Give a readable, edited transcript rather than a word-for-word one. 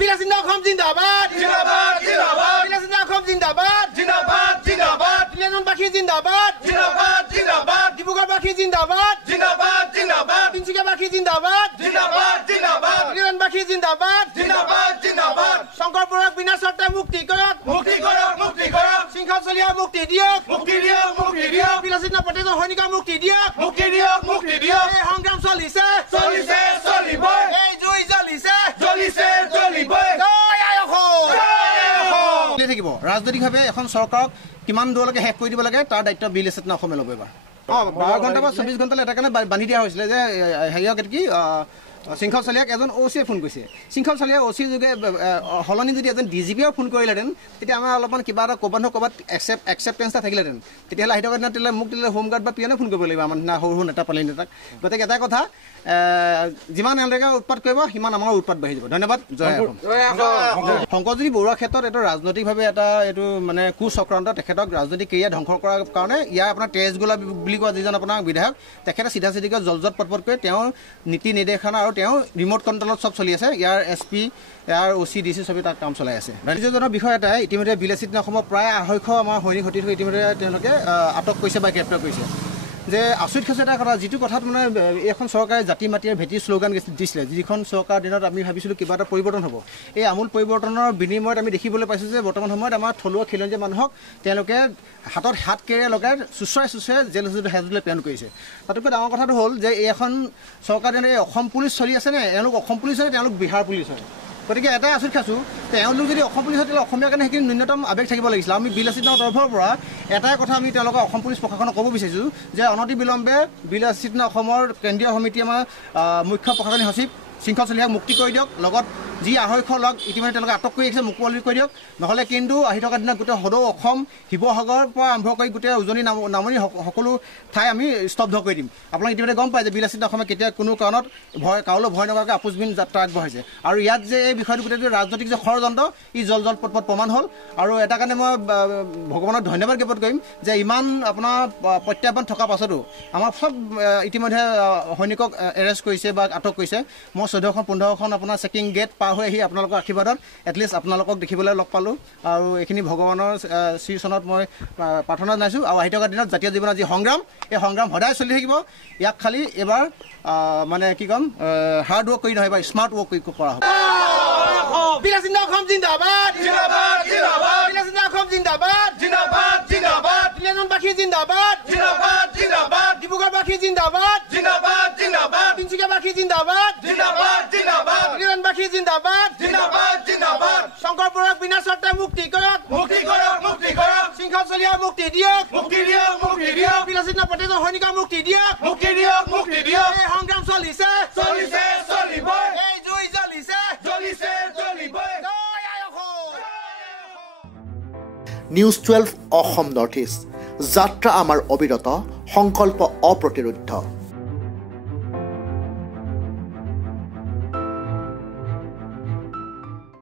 বিলাসিন্দা অসম জিন্দাবাদ জিন্দাবাদ জিন্দাবাদ বিলাসিন্দা অসম জিন্দাবাদ জিন্দাবাদ জিন্দাবাদ তিনিজনবাসী জিন্দাবাদ জিন্দাবাদ জিন্দাবাদ ডিব্ৰুগড়বাসী জিন্দাবাদ জিন্দাবাদ জিন্দাবাদ তিনিচুকীয়াবাসী জিন্দাবাদ জিন্দাবাদ জিন্দাবাদ তিনিজনবাসী জিন্দাবাদ জিন্দাবাদ জিন্দাবাদ শংকৰপুৰক বিনা চৰ্তে মুক্তি কৰক মুক্তি কৰক মুক্তি কৰক শৃংখল চলিয়া মুক্তি দিয়ক মুক্তি দিয়ক মুক্তি দিয়ক বিলাসিন্দা প্ৰতিজন সৈনিকক মুক্তি দিয়ক মুক্তি দিয়ক মুক্তি দিয়ক এই সংগ্ৰাম চলিছে চলিছে চলিবই এই জুই জ্বলিছে জ্বলিছে জ্বলিবই জয় আই অসম থাকিব ৰাজনৈতিকভাৱে এখন চৰকাৰক কিমান দূৰলৈকে শেষ কৰি দিব লাগে তাৰ দায়িত্ব বিল এছেট অসমে ল'ব এবাৰ 12 ঘণ্টা বা 24 ঘণ্টালৈ এটা কাৰণে বান্ধি দিয়া হৈছিলে যে হেৰিয়ক কি শৃংখল চলিয়াক এজন অ'চিয়ে ফোন কৰিছে শৃংখল চলিয়া অ'চিৰ যোগে সলনি যদি এজন ডিজিপিও ফোন কৰিলেহেঁতেন তেতিয়া আমাৰ অলপমান কিবা এটা ক'ৰবাত একচেপ্টেঞ্চ এটা থাকিলেহেঁতেন তেতিয়াহ'লে আহি থকা দিনত মোক দিলে হোমগাৰ্ড বা পিয়নে ফোন কৰিব লাগিব আমাৰ নিচিনা সৰু সৰু নেতা পালি নেতাক গতিকে এটা কথা যিমান এওঁলোকে উৎপাত কৰিব সিমান আমাৰ উৎপাত বাঢ়ি যাব ধন্যবাদ জয় অসম শংকৰজ্যোতি বৰুৱাৰ ক্ষেত্ৰত এইটো ৰাজনৈতিকভাৱে এটা এইটো মানে কুচক্ৰান্ত তেখেতক ৰাজনৈতিক ক্ৰিয়া ধ্বংস কৰাৰ কাৰণে ইয়াৰ আপোনাৰ তেজগোলা বুলি কোৱা যিজন আপোনাৰ বিধায়ক তেখেতে চিধা চিধিকৈ জলজত পটপটকৈ তেওঁৰ নীতি নিৰ্দেশনা আৰু তেওঁ ৰিম'ট কণ্ট্ৰলত চব চলি আছে ইয়াৰ SP ইয়াৰ OC DC চবি তাত কাম চলাই আছে ৰাজ্যজনৰ বিষয় এটাই ইতিমধ্যে বিলাসিত অসমত প্ৰায় 250 আমাৰ সৈনিক সতীৰ্থ ইতিমধ্যে তেওঁলোকে আটক কৰিছে বা গ্ৰেপ্তাৰ কৰিছে যে আচৰিত হৈছে এটা কথা যিটো কথাত মানে এখন চৰকাৰে জাতি মাটিৰ ভেটি শ্লোগান দিছিলে যিখন চৰকাৰ দিনত আমি ভাবিছিলোঁ কিবা এটা পৰিৱৰ্তন হ'ব এই আমূল পৰিৱৰ্তনৰ বিনিময়ত আমি দেখিবলৈ পাইছোঁ যে বৰ্তমান সময়ত আমাৰ থলুৱা খিলঞ্জীয়া মানুহক তেওঁলোকে হাতত হাত কেৰিয়াৰ লগাই চুচৰাই জেল হেজলৈ প্ৰেৰণ কৰিছে তাতোকৈ ডাঙৰ কথাটো হ'ল যে এই এখন চৰকাৰ এই অসম পুলিচ চলি আছেনে এওঁলোক অসম পুলিচ হয় তেওঁলোক বিহাৰ পুলিচ হয় গতিকে এটাই আচৰিত খাইছোঁ তেওঁলোক যদি অসম পুলিচ হয় তেতিয়াহ'লে অসমীয়াৰ কাৰণে সেইখিনি ন্যূনতম আৱেগ থাকিব লাগিছিলে আমি বিলাসিতৰ তৰফৰ পৰা এটাই কথা আমি তেওঁলোকক অসম পুলিচ প্ৰশাসনক ক'ব বিচাৰিছোঁ যে অনতি বিলম্বে বিলাসিত অসমৰ কেন্দ্ৰীয় সমিতি আমাৰ মুখ্য প্ৰশাসনিক সচিব শৃংখল চলিয়াক মুক্তি কৰি দিয়ক লগত যি 250 লগ ইতিমধ্যে তেওঁলোকে আটক কৰি আহিছে মুকলি কৰি দিয়ক নহ'লে কিন্তু আহি থকা দিনত গোটেই সদৌ অসম শিৱসাগৰৰ পৰা আৰম্ভ কৰি গোটেই উজনি নামনি সকলো ঠাই আমি স্তব্ধ কৰি দিম আপোনালোকে ইতিমধ্যে গম পায় যে বিলাসিত অসমে কেতিয়া কোনো কাৰণত কাৰোলৈ ভয় নকৰাকৈ আপোচবিহীন যাত্ৰা আগবঢ়াইছে আৰু ইয়াত যে এই বিষয়টো গোটেইটো ৰাজনৈতিক যে ষড়যন্ত্ৰ ই জল পটপট প্ৰমাণ হ'ল আৰু এটা কাৰণে মই ভগৱানক ধন্যবাদ জ্ঞাপন কৰিম যে ইমান আপোনাৰ প্ৰত্যাহ্বান থকাৰ পাছতো আমাৰ সব ইতিমধ্যে সৈনিকক এৰেষ্ট কৰিছে বা আটক কৰিছে মই 14খন 15খন আপোনাৰ চেকিং গেট পাৰ হৈ আহি আপোনালোকৰ আশীৰ্বাদত এটলিষ্ট আপোনালোকক দেখিবলৈ লগ পালোঁ আৰু এইখিনি ভগৱানৰ শ্ৰীচৰণত মই প্ৰাৰ্থনা জনাইছোঁ আৰু আহি থকা দিনত জাতীয় জীৱনৰ যি সংগ্ৰাম এই সংগ্ৰাম সদায় চলি থাকিব ইয়াক খালি এবাৰ মানে কি ক'ম হাৰ্ড ৱৰ্ক কৰি নহয় বা স্মাৰ্ট ৱৰ্ক কৰি কৰা হ'ব বিলাসিন্দা অসম জিন্দাবাদ জিন্দাবাদ জিন্দাবাদ বিলাসিন্দা অসম জিন্দাবাদ জিন্দাবাদ জিন্দাবাদ তিনিজনবাসী জিন্দাবাদ জিন্দাবাদ জিন্দাবাদ ডিব্ৰুগড়বাসী জিন্দাবাদ জিন্দাবাদ জিন্দাবাদ তিনিচুকীয়াবাসী জিন্দাবাদ জিন্দাবাদ জিন্দাবাদ তিনিজনবাসী জিন্দাবাদ জিন্দাবাদ জিন্দাবাদ শংকৰপুৰক বিনা চৰ্তে মুক্তি কৰক মুক্তি কৰক মুক্তি কৰক শৃংখল চলিয়া মুক্তি দিয়ক মুক্তি দিয়ক মুক্তি দিয়ক বিলাসিত প্ৰতিজন সৈনিকক মুক্তি দিয়ক মুক্তি দিয়ক মুক্তি দিয়ক এই সংগ্ৰাম চলিছে চলিছে চলিবই এই জুই জ্বলিছে জ্বলিছে জ্বলিবই জয় আই Assam news 12 Assam North East যাত্ৰা আমাৰ অবিৰত সংকল্প অপ্ৰতিৰোধ্য